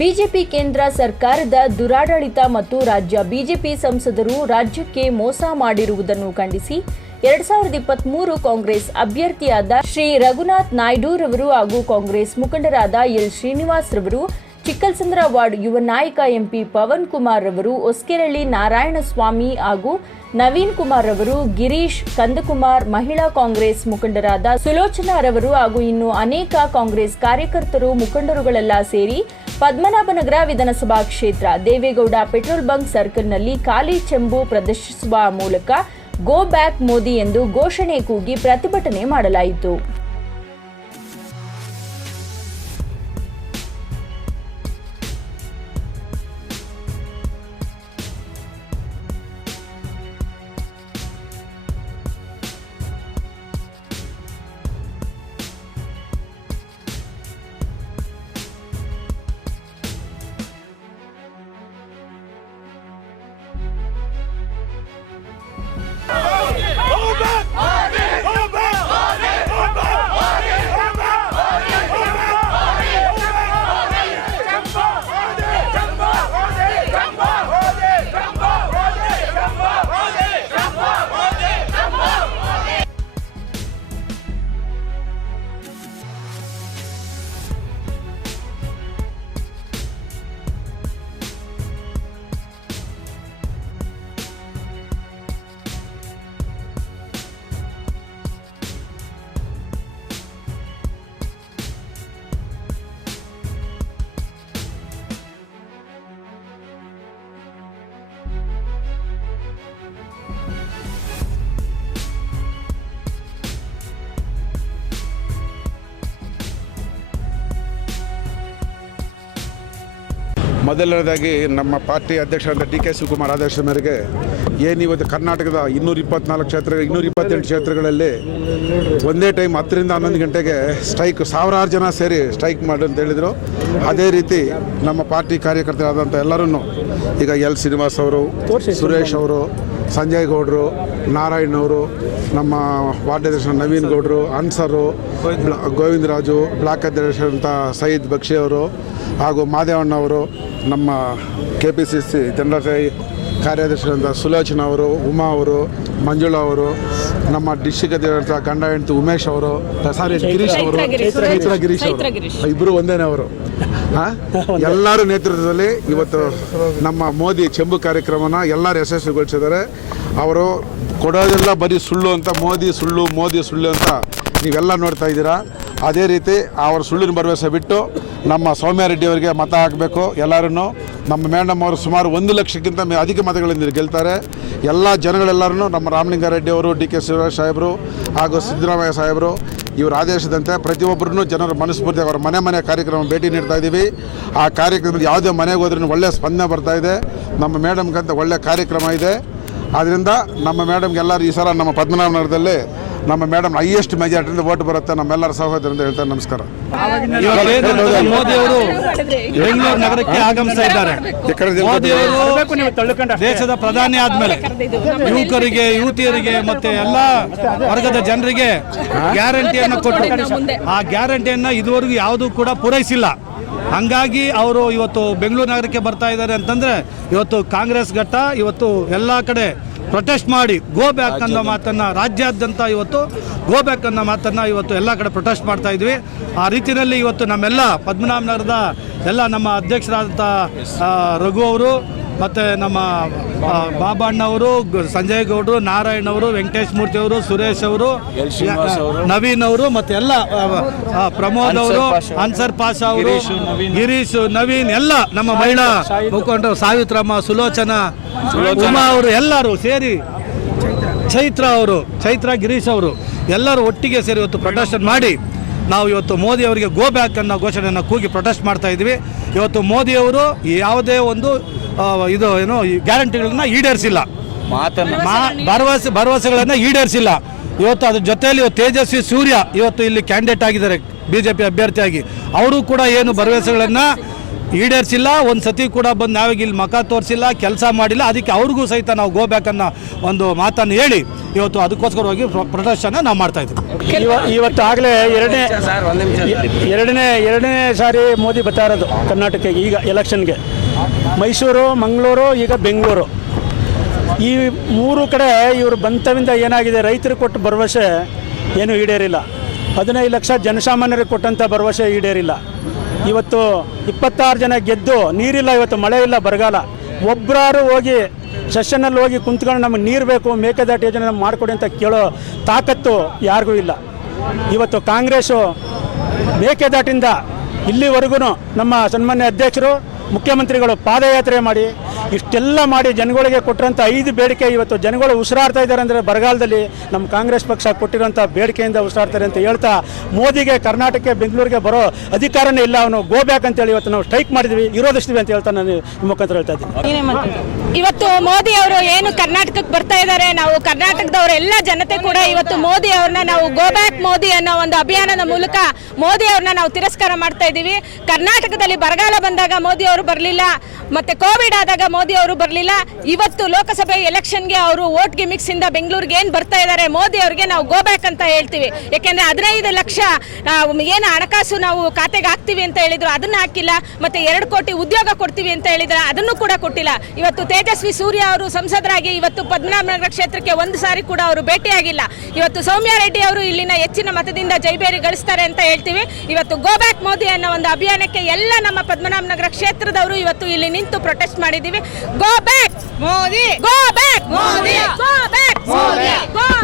BJP ಕೇಂದ್ರ ಸರ್ಕಾರದ ದುರಾಡಳಿತ ಮತ್ತು ರಾಜ್ಯ ಬಿಜೆಪಿ ಸಂಸದರು ರಾಜ್ಯಕ್ಕೆ ಮೋಸ ಮಾಡಿರುವುದನ್ನು ಖಂಡಿಸಿ ಎರಡ್ ಸಾವಿರದ ಇಪ್ಪತ್ಮೂರು ಕಾಂಗ್ರೆಸ್ ಅಭ್ಯರ್ಥಿಯಾದ ಶ್ರೀ ರಘುನಾಥ್ ನಾಯ್ಡು ರವರು ಹಾಗೂ ಕಾಂಗ್ರೆಸ್ ಮುಖಂಡರಾದ ಎಲ್ ಶ್ರೀನಿವಾಸ್ ರವರು ಚಿಕ್ಕಲ್ಸಂದ್ರ ವಾರ್ಡ್ ಯುವ ನಾಯಕ ಎಂಪಿ ಪವನ್ ಕುಮಾರ್ ರವರು ಹೊಸ್ಕೆರಳ್ಳಿ ನಾರಾಯಣಸ್ವಾಮಿ ಹಾಗೂ ನವೀನ್ ಕುಮಾರ್ ರವರು, ಗಿರೀಶ್ ಕಂದಕುಮಾರ್, ಮಹಿಳಾ ಕಾಂಗ್ರೆಸ್ ಮುಖಂಡರಾದ ಸುಲೋಚನಾ ರವರು ಹಾಗೂ ಇನ್ನು ಅನೇಕ ಕಾಂಗ್ರೆಸ್ ಕಾರ್ಯಕರ್ತರು, ಮುಖಂಡರುಗಳೆಲ್ಲ ಸೇರಿ ಪದ್ಮನಾಭನಗರ ವಿಧಾನಸಭಾ ಕ್ಷೇತ್ರ, ದೇವೇಗೌಡ ಪೆಟ್ರೋಲ್ ಬಂಕ್ ಸರ್ಕಲ್ನಲ್ಲಿ ಖಾಲಿ ಚೆಂಬು ಪ್ರದರ್ಶಿಸುವ ಮೂಲಕ ಗೋ ಬ್ಯಾಕ್ ಮೋದಿ ಎಂದು ಘೋಷಣೆ ಕೂಗಿ ಪ್ರತಿಭಟನೆ ಮಾಡಲಾಯಿತು. ಮೊದಲನೇದಾಗಿ ನಮ್ಮ ಪಾರ್ಟಿ ಅಧ್ಯಕ್ಷರಾದ ಡಿ ಕೆ ಶಿವಕುಮಾರ್ ಆದೇಶ ಮೇರೆಗೆ ಏನು ಇವತ್ತು ಕರ್ನಾಟಕದ ಇನ್ನೂರ ಇಪ್ಪತ್ನಾಲ್ಕು ಕ್ಷೇತ್ರ ಇನ್ನೂರ ಇಪ್ಪತ್ತೆಂಟು ಕ್ಷೇತ್ರಗಳಲ್ಲಿ ಒಂದೇ ಟೈಮ್ ಹತ್ತರಿಂದ ಹನ್ನೊಂದು ಗಂಟೆಗೆ ಸ್ಟ್ರೈಕ್, ಸಾವಿರಾರು ಜನ ಸೇರಿ ಸ್ಟ್ರೈಕ್ ಮಾಡಿ ಅಂತ ಹೇಳಿದರು. ಅದೇ ರೀತಿ ನಮ್ಮ ಪಾರ್ಟಿ ಕಾರ್ಯಕರ್ತರಾದಂಥ ಎಲ್ಲರೂ ಈಗ ಎಲ್ ಶ್ರೀನಿವಾಸ್ ಅವರು, ಸುರೇಶ್ ಅವರು ಸಂಜಯ್ ಗೌಡರು ನಾರಾಯಣ್ ಅವರು ನಮ್ಮ ವಾರ್ಡ್ ಅಧ್ಯಕ್ಷ ನವೀನ್ ಗೌಡರು ಅನ್ಸರು ಗೋವಿಂದರಾಜು ಬ್ಲಾಕ್ ಅಧ್ಯಕ್ಷ ಅಂತ ಸಯೀದ್ ಬಕ್ಷಿ ಅವರು ಹಾಗೂ ಮಾದೇವಣ್ಣ ಅವರು ನಮ್ಮ K P C C general ಕಾರ್ಯದರ್ಶಿಯಾದ Sulochana ಅವರು ಉಮಾ ಅವರು ಮಂಜುಳಾ ಅವರು ನಮ್ಮ ಡಿಸ್ಟಿಕ್ ಅಧ್ಯಕ್ಷ ಗಂಡ ಹೆಂಡತಿ ಉಮೇಶ್ ಅವರು ಸಾರಿ ಗಿರೀಶ್ ಅವರು ಚೈತ್ರ ಗಿರೀಶ್. ಅವರು. ಇಬ್ಬರು ಒಂದೇನೇ ಅವರು? ಎಲ್ಲರ ನೇತೃತ್ವದಲ್ಲಿ ಇವತ್ತು ನಮ್ಮ ಮೋದಿ ಚೆಂಬು ಕಾರ್ಯಕ್ರಮನ ಎಲ್ಲರೂ ಯಶಸ್ವಿಗೊಳಿಸಿದ್ದಾರೆ. ಅವರು ಕೊಡೋದೆಲ್ಲ ಬರೀ ಸುಳ್ಳು ಅಂತ, ಮೋದಿ ಸುಳ್ಳು ಮೋದಿ ಸುಳ್ಳು ಅಂತ ನೀವೆಲ್ಲ ನೋಡ್ತಾ ಇದ್ದೀರಾ. ಅದೇ ರೀತಿ ಅವರ ಸುಳ್ಳಿನ ಭರವಸೆ ಬಿಟ್ಟು ನಮ್ಮ ಸೌಮ್ಯಾರೆಡ್ಡಿ ಅವರಿಗೆ ಮತ ಹಾಕಬೇಕು ಎಲ್ಲರೂ ನಮ್ಮ ಮೇಡಮ್ ಅವರು ಸುಮಾರು ಒಂದು ಲಕ್ಷಕ್ಕಿಂತ ಅಧಿಕ ಮತಗಳಿಂದ ಗೆಲ್ತಾರೆ. ಎಲ್ಲ ಜನಗಳೆಲ್ಲರೂ ನಮ್ಮ ರಾಮಲಿಂಗಾರೆಡ್ಡಿ ಅವರು, ಡಿ ಕೆ ಶಿವರಾಜ್ ಸಾಹೇಬರು ಹಾಗೂ ಸಿದ್ದರಾಮಯ್ಯ ಸಾಹೇಬರು ಇವರ ಆದೇಶದಂತೆ ಪ್ರತಿಯೊಬ್ಬರನ್ನು ಜನರ ಮನಸ್ಫೂರ್ತಿ ಅವರ ಮನೆ ಮನೆ ಕಾರ್ಯಕ್ರಮ ಭೇಟಿ ನೀಡ್ತಾ ಇದ್ದೀವಿ. ಆ ಕಾರ್ಯಕ್ರಮದಲ್ಲಿ ಯಾವುದೇ ಮನೆಗೆ ಹೋದ್ರೂ ಒಳ್ಳೆಯ ಸ್ಪಂದನೆ ಬರ್ತಾ ಇದೆ. ನಮ್ಮ ಮೇಡಮ್ಗಂತ ಒಳ್ಳೆಯ ಕಾರ್ಯಕ್ರಮ ಇದೆ. ಆದ್ದರಿಂದ ನಮ್ಮ ಮೇಡಮ್ಗೆಲ್ಲರೂ ಈ ಸಲ ನಮ್ಮ ಪದ್ಮನಾಭನಗರದಲ್ಲಿ ನಮ್ಮ ಮೇಡಮ್ ಹೈಯೆಸ್ಟ್ ಮೆಜಾರಿಟಿಯಿಂದ ಓಟ್ ಬರುತ್ತೆ ನಮ್ಮೆಲ್ಲರ ಸಹೋದರಿಂದ ಹೇಳ್ತಾರೆ ನಮಸ್ಕಾರ. ಇವತ್ತೇನು ಮೋದಿ ಅವರು ಬೆಂಗಳೂರು ನಗರಕ್ಕೆ ಆಗಮಿಸ್ತಾ ಇದ್ದಾರೆ. ಮೋದಿ ಅವರು ದೇಶದ ಪ್ರಧಾನಿ ಆದ್ಮೇಲೆ ಯುವಕರಿಗೆ ಯುವತಿಯರಿಗೆ ಮತ್ತೆ ಎಲ್ಲ ವರ್ಗದ ಜನರಿಗೆ ಗ್ಯಾರಂಟಿಯನ್ನು ಕೊಟ್ಟು. ಆ ಗ್ಯಾರಂಟಿಯನ್ನು ಇದುವರೆಗೂ ಯಾವುದೂ ಕೂಡ ಪೂರೈಸಿಲ್ಲ. ಹಂಗಾಗಿ ಅವರು ಇವತ್ತು ಬೆಂಗಳೂರು ನಗರಕ್ಕೆ ಬರ್ತಾ ಇದ್ದಾರೆ ಅಂತಂದ್ರೆ ಇವತ್ತು ಕಾಂಗ್ರೆಸ್ ಘಟ್ಟ ಇವತ್ತು ಎಲ್ಲ ಕಡೆ ಪ್ರೊಟೆಸ್ಟ್ ಮಾಡಿ ಗೋ ಬ್ಯಾಕ್ ಅನ್ನೋ ಮಾತನ್ನ ರಾಜ್ಯಾದ್ಯಂತ ಇವತ್ತು ಗೋ ಬ್ಯಾಕ್ ಅನ್ನೋ ಮಾತನ್ನ ಇವತ್ತು ಎಲ್ಲ ಕಡೆ ಪ್ರೊಟೆಸ್ಟ್ ಮಾಡ್ತಾ ಇದ್ವಿ. ಆ ರೀತಿಯಲ್ಲಿ ಇವತ್ತು ನಮ್ಮೆಲ್ಲ ಪದ್ಮನಾಭ ನಗರದ ಎಲ್ಲ ನಮ್ಮ ಅಧ್ಯಕ್ಷರಾದಂಥ ರಘು ಅವರು ಮತ್ತು ನಮ್ಮ ಬಾಬಣ್ಣವರು ಸಂಜಯ್ ಗೌಡರು ನಾರಾಯಣ್ ಅವರು ವೆಂಕಟೇಶ್ ಮೂರ್ತಿ ಅವರು ಸುರೇಶ್ ಅವರು ನವೀನ್ ಅವರು ಮತ್ತೆ ಎಲ್ಲ ಪ್ರಮೋದ್ ಅವರು ಅನ್ಸರ್ ಪಾಷಾ ಅವರು ಗಿರೀಶ್ ನವೀನ್. ಎಲ್ಲ ನಮ್ಮ ಮಹಿಳಾ ಮುಖಂಡರು ಸಾವಿತ್ರಮ್ಮ ಸುಲೋಚನಾ ಉಮಾ ಅವರು ಎಲ್ಲರೂ ಸೇರಿ ಚೈತ್ರ ಅವರು ಚೈತ್ರ ಗಿರೀಶ್ ಅವರು ಎಲ್ಲರೂ ಒಟ್ಟಿಗೆ ಸೇರಿ ಇವತ್ತು ಪ್ರೊಟೆಸ್ಟ್ ಮಾಡಿ ನಾವು ಇವತ್ತು ಮೋದಿ ಅವರಿಗೆ ಗೋ ಬ್ಯಾಕ್ ಅನ್ನೋ ಘೋಷಣೆಯನ್ನು ಕೂಗಿ ಪ್ರೊಟೆಸ್ಟ್ ಮಾಡ್ತಾ ಇದ್ವಿ ಇವತ್ತು ಮೋದಿಯವರು ಯಾವುದೇ ಒಂದು ಇದು ಏನು ಗ್ಯಾರಂಟಿಗಳನ್ನ ಈಡೇರಿಸಿಲ್ಲ. ಮಾ- ಭರವಸೆ ಭರವಸೆಗಳನ್ನು ಈಡೇರಿಸಿಲ್ಲ. ಇವತ್ತು ಅದ್ರ ಜೊತೆಯಲ್ಲಿ ಇವತ್ತು ತೇಜಸ್ವಿ ಸೂರ್ಯ ಇವತ್ತು ಇಲ್ಲಿ ಕ್ಯಾಂಡಿಡೇಟ್ ಆಗಿದ್ದಾರೆ ಬಿ ಜೆ ಪಿ ಅಭ್ಯರ್ಥಿಯಾಗಿ. ಅವರು ಕೂಡ ಏನು ಭರವಸೆಗಳನ್ನು ಈಡೇರಿಸಿಲ್ಲ. ಒಂದು ಸತಿ ಕೂಡ ಬಂದು ನಾವೀಗ ಇಲ್ಲಿ ಮಖ ತೋರಿಸಿಲ್ಲ ಕೆಲಸ ಮಾಡಿಲ್ಲ. ಅದಕ್ಕೆ ಅವ್ರಿಗೂ ಸಹಿತ ನಾವು ಗೋಬೇಕನ್ನೋ ಒಂದು ಮಾತನ್ನು ಹೇಳಿ ಇವತ್ತು ಅದಕ್ಕೋಸ್ಕರ ಹೋಗಿ ಪ್ರದರ್ಶನ ನಾವು ಮಾಡ್ತಾ ಇದ್ದೀವಿ. ಇವ ಇವತ್ತು ಆಗಲೇ ಎರಡನೇ ಎರಡನೇ ಎರಡನೇ ಸಾರಿ ಮೋದಿ ಬರ್ತಾ ಇರೋದು ಕರ್ನಾಟಕಕ್ಕೆ ಈಗ ಎಲೆಕ್ಷನ್ಗೆ ಮೈಸೂರು, ಮಂಗಳೂರು, ಈಗ ಬೆಂಗಳೂರು. ಈ ಮೂರು ಕಡೆ ಇವರು ಬಂತವಿಂದ ಏನಾಗಿದೆ, ರೈತರು ಕೊಟ್ಟು ಭರವಸೆ ಏನೂ ಈಡೇರಿಲ್ಲ. ಹದಿನೈದು ಲಕ್ಷ ಜನಸಾಮಾನ್ಯರಿಗೆ ಕೊಟ್ಟಂಥ ಭರವಸೆ ಈಡೇರಿಲ್ಲ. ಇವತ್ತು ಇಪ್ಪತ್ತಾರು ಜನ ಗೆದ್ದು ನೀರಿಲ್ಲ, ಇವತ್ತು ಮಳೆ ಇಲ್ಲ, ಬರಗಾಲ. ಒಬ್ಬರಾರು ಹೋಗಿ ಸೆಷನ್ನಲ್ಲಿ ಹೋಗಿ ಕುಂತ್ಕೊಂಡು ನಮಗೆ ನೀರು ಬೇಕು, ಮೇಕೆದಾಟು ಯೋಜನೆ ನಮ್ಗೆ ಮಾಡಿಕೊಡಿ ಅಂತ ಕೇಳೋ ತಾಕತ್ತು ಯಾರಿಗೂ ಇಲ್ಲ. ಇವತ್ತು ಕಾಂಗ್ರೆಸ್ಸು ಮೇಕೆದಾಟಿಂದ ಇಲ್ಲಿವರೆಗೂ ನಮ್ಮ ಸನ್ಮಾನ್ಯ ಅಧ್ಯಕ್ಷರು ಮುಖ್ಯಮಂತ್ರಿಗಳು ಪಾದಯಾತ್ರೆ ಮಾಡಿ ಇಷ್ಟೆಲ್ಲ ಮಾಡಿ ಜನಗಳಿಗೆ ಕೊಟ್ಟಿರೋಂಥ ಐದು ಬೇಡಿಕೆ ಇವತ್ತು ಜನಗಳು ಉಸಿರಾಡ್ತಾ ಇದ್ದಾರೆ ಅಂದರೆ ಬರಗಾಲದಲ್ಲಿ ನಮ್ಮ ಕಾಂಗ್ರೆಸ್ ಪಕ್ಷ ಕೊಟ್ಟಿರೋಂಥ ಬೇಡಿಕೆಯಿಂದ ಉಸಿರಾಡ್ತಾರೆ ಅಂತ ಹೇಳ್ತಾ ಮೋದಿಗೆ, ಕರ್ನಾಟಕಕ್ಕೆ, ಬೆಂಗಳೂರಿಗೆ ಬರೋ ಅಧಿಕಾರನೇ ಇಲ್ಲ. ಅವನು ಗೋ ಬ್ಯಾಕ್ ಅಂತೇಳಿ ಇವತ್ತು ನಾವು ಸ್ಟ್ರೈಕ್ ಮಾಡಿದ್ವಿ ವಿರೋಧಿಸ್ತೀವಿ ಅಂತ ಹೇಳ್ತಾ ನಾನು ಮುಖಾಂತರ ಹೇಳ್ತಾ ಇದ್ದೀನಿ. ಇವತ್ತು ಮೋದಿ ಅವರು ಏನು ಕರ್ನಾಟಕಕ್ಕೆ ಬರ್ತಾ ಇದ್ದಾರೆ, ನಾವು ಕರ್ನಾಟಕದವರ ಎಲ್ಲ ಜನತೆ ಕೂಡ ಇವತ್ತು ಮೋದಿ ಅವ್ರನ್ನ ನಾವು ಗೋ ಬ್ಯಾಕ್ ಮೋದಿ ಅನ್ನೋ ಒಂದು ಅಭಿಯಾನದ ಮೂಲಕ ಮೋದಿ ಅವ್ರನ್ನ ನಾವು ತಿರಸ್ಕಾರ ಮಾಡ್ತಾ ಇದ್ದೀವಿ. ಕರ್ನಾಟಕದಲ್ಲಿ ಬರಗಾಲ ಬಂದಾಗ ಮೋದಿ ಅವರು ಬರಲಿಲ್ಲ, ಮತ್ತೆ ಕೋವಿಡ್ ಆದಾಗ ಮೋದಿ ಅವರು ಬರಲಿಲ್ಲ. ಇವತ್ತು ಲೋಕಸಭೆ ಎಲೆಕ್ಷನ್ಗೆ ಅವರು ವೋಟ್ ಗಿಮಿಕ್ಸ್ ಇಂದ ಬೆಂಗಳೂರಿಗೆ ಏನು ಬರ್ತಾ ಇದ್ದಾರೆ ಮೋದಿ ಅವರಿಗೆ ನಾವು ಗೋ ಬ್ಯಾಕ್ ಅಂತ ಹೇಳ್ತೀವಿ. ಯಾಕೆಂದ್ರೆ ಹದಿನೈದು ಲಕ್ಷ ಏನು ಹಣಕಾಸು ನಾವು ಖಾತೆಗೆ ಹಾಕ್ತೀವಿ ಅಂತ ಹೇಳಿದ್ರು ಅದನ್ನ ಹಾಕಿಲ್ಲ. ಮತ್ತೆ ಎರಡು ಕೋಟಿ ಉದ್ಯೋಗ ಕೊಡ್ತೀವಿ ಅಂತ ಹೇಳಿದ್ರೆ ಅದನ್ನು ಕೂಡ ಕೊಟ್ಟಿಲ್ಲ. ಇವತ್ತು ತೇಜಸ್ವಿ ಸೂರ್ಯ ಅವರು ಸಂಸದರಾಗಿ ಇವತ್ತು ಪದ್ಮನಾಭನಗರ ಕ್ಷೇತ್ರಕ್ಕೆ ಒಂದು ಸಾರಿ ಕೂಡ ಅವರು ಭೇಟಿಯಾಗಿಲ್ಲ. ಇವತ್ತು ಸೌಮ್ಯ ರೆಡ್ಡಿ ಅವರು ಇಲ್ಲಿನ ಹೆಚ್ಚಿನ ಮತದಿಂದ ಜೈಬೇರಿ ಗಳಿಸ್ತಾರೆ ಅಂತ ಹೇಳ್ತೀವಿ. ಇವತ್ತು ಗೋ ಬ್ಯಾಕ್ ಮೋದಿ ಅನ್ನೋ ಒಂದು ಅಭಿಯಾನಕ್ಕೆ ಎಲ್ಲ ನಮ್ಮ ಪದ್ಮನಾಭನಗರ ಕ್ಷೇತ್ರದವರು ಇವತ್ತು ಇಲ್ಲಿ ನಿಂತು ಪ್ರೊಟೆಸ್ಟ್ ಮಾಡಿದ್ದೀವಿ. never go back. Modi. Go back. Modi. Go back. Modi. Go back.